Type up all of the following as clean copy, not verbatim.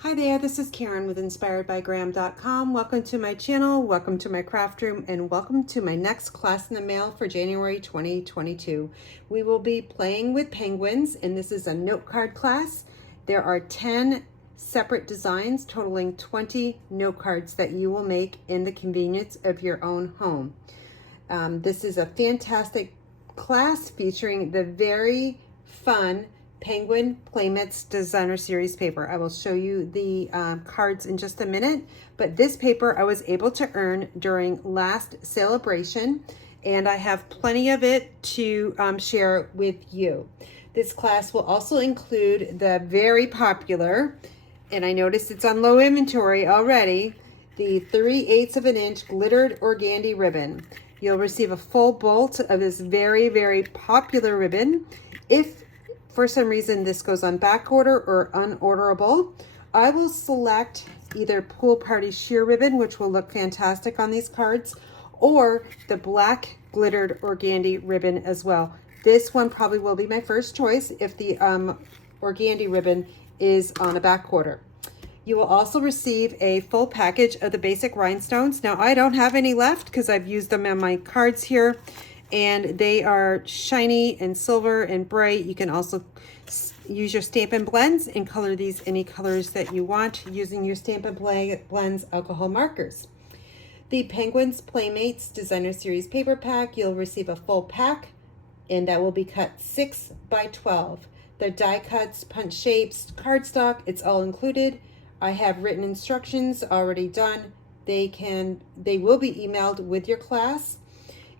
Hi there, this is Karen with InspiredByGram.com. Welcome to my channel, welcome to my craft room, and welcome to my next class in the mail for January 2022. We will be playing with penguins, and this is a note card class. There are 10 separate designs totaling 20 note cards that you will make in the convenience of your own home. This is a fantastic class featuring the very fun Penguin Playmates Designer Series paper. I will show you the cards in just a minute, but this paper I was able to earn during last celebration, and I have plenty of it to share with you. This class will also include the very popular, and I noticed it's on low inventory already, the 3/8 of an inch glittered organdy ribbon. You'll receive a full bolt of this very, very popular ribbon. If for some reason this goes on back order or unorderable, I will select either Pool Party sheer ribbon, which will look fantastic on these cards, or the black glittered organdy ribbon as well. This one probably will be my first choice if the organdy ribbon is on a back order. You will also receive a full package of the basic rhinestones. Now I don't have any left because I've used them on my cards here, and they are shiny and silver and bright. You can also use your Stampin' blends and color these any colors that you want using your Stampin' blends alcohol markers. The Penguins Playmates Designer Series paper pack, you'll receive a full pack, and that will be cut 6 by 12. The die cuts, punch shapes, cardstock, it's all included. I have written instructions already done. They will be emailed with your class,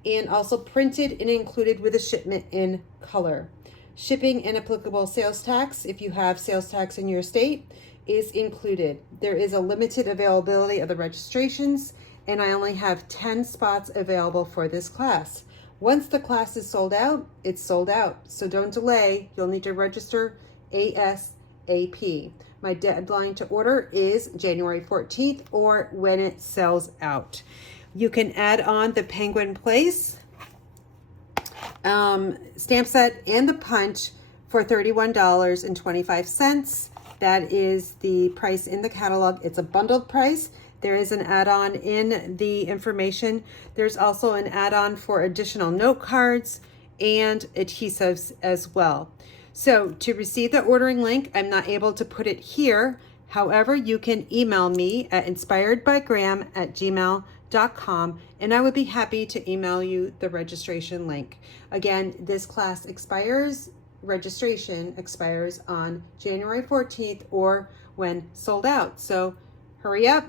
and also printed and included with a shipment in color. Shipping and applicable sales tax, if you have sales tax in your state, is included. There is a limited availability of the registrations, and I only have 10 spots available for this class. Once the class is sold out, it's sold out. So don't delay. You'll need to register ASAP. My deadline to order is January 14th or when it sells out. You can add on the Penguin Place stamp set and the punch for $31.25. That is the price in the catalog. It's a bundled price. There is an add-on in the information. There's also an add-on for additional note cards and adhesives as well. So to receive the ordering link, I'm not able to put it here. However, you can email me at inspiredbygram@gmail.com, and I would be happy to email you the registration link. Again, this class registration expires on January 14th or when sold out. So hurry up.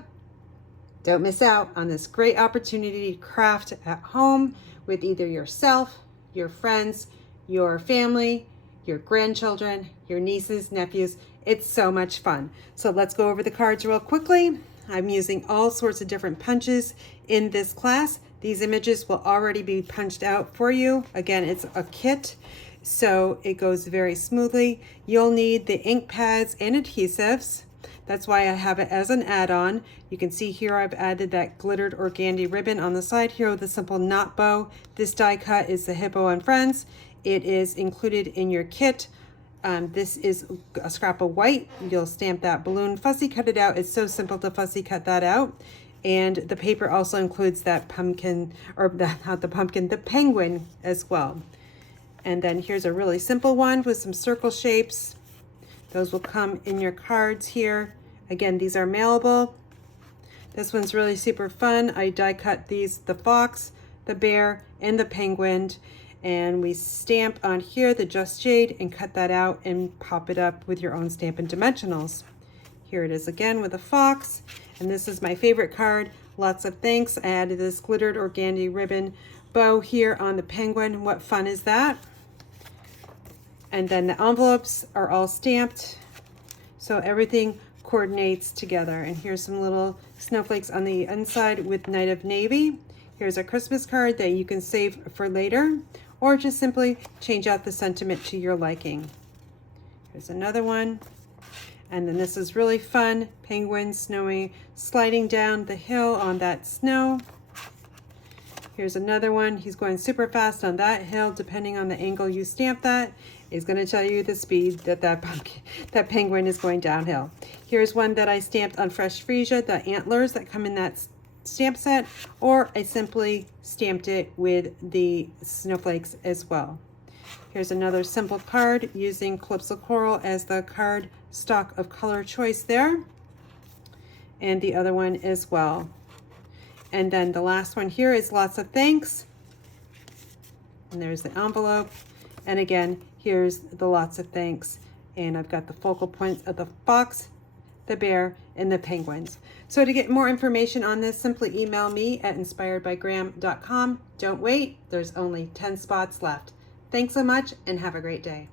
Don't miss out on this great opportunity to craft at home with either yourself, your friends, your family, your grandchildren, your nieces, nephews. It's so much fun. So let's go over the cards real quickly. I'm using all sorts of different punches in this class. These images will already be punched out for you. Again, it's a kit, so it goes very smoothly. You'll need the ink pads and adhesives. That's why I have it as an add-on. You can see here I've added that glittered organdy ribbon on the side here with a simple knot bow. This die cut is the Hippo and Friends. It is included in your kit. This is a scrap of white. You'll stamp that balloon, fussy cut it out. It's so simple to fussy cut that out. And the paper also includes that pumpkin, or not the pumpkin, the penguin as well. And then here's a really simple one with some circle shapes. Those will come in your cards here. Again, these are mailable. This one's really super fun. I die cut these, the fox, the bear, and the penguin. And we stamp on here the Just Jade and cut that out and pop it up with your own Stampin' Dimensionals. Here it is again with a fox, and this is my favorite card. Lots of thanks. I added this glittered organdy ribbon bow here on the penguin. What fun is that? And then the envelopes are all stamped, so everything coordinates together. And here's some little snowflakes on the inside with Night of Navy. Here's a Christmas card that you can save for later, or just simply change out the sentiment to your liking. Here's another one. And then this is really fun. Penguins sliding down the hill on that snow. Here's another one. He's going super fast on that hill. Depending on the angle you stamp that, is going to tell you the speed that that penguin is going downhill. Here's one that I stamped on fresh freesia, the antlers that come in that stamp set, or I simply stamped it with the snowflakes as well. Here's another simple card using Calypso Coral as the card stock of color choice there, and the other one as well. And then the last one here is lots of thanks. And there's the envelope. And again, here's the lots of thanks. And I've got the focal points of the fox, the bear, and the penguins. So to get more information on this, simply email me at inspiredbygraham.com. Don't wait, there's only 10 spots left. Thanks so much and have a great day.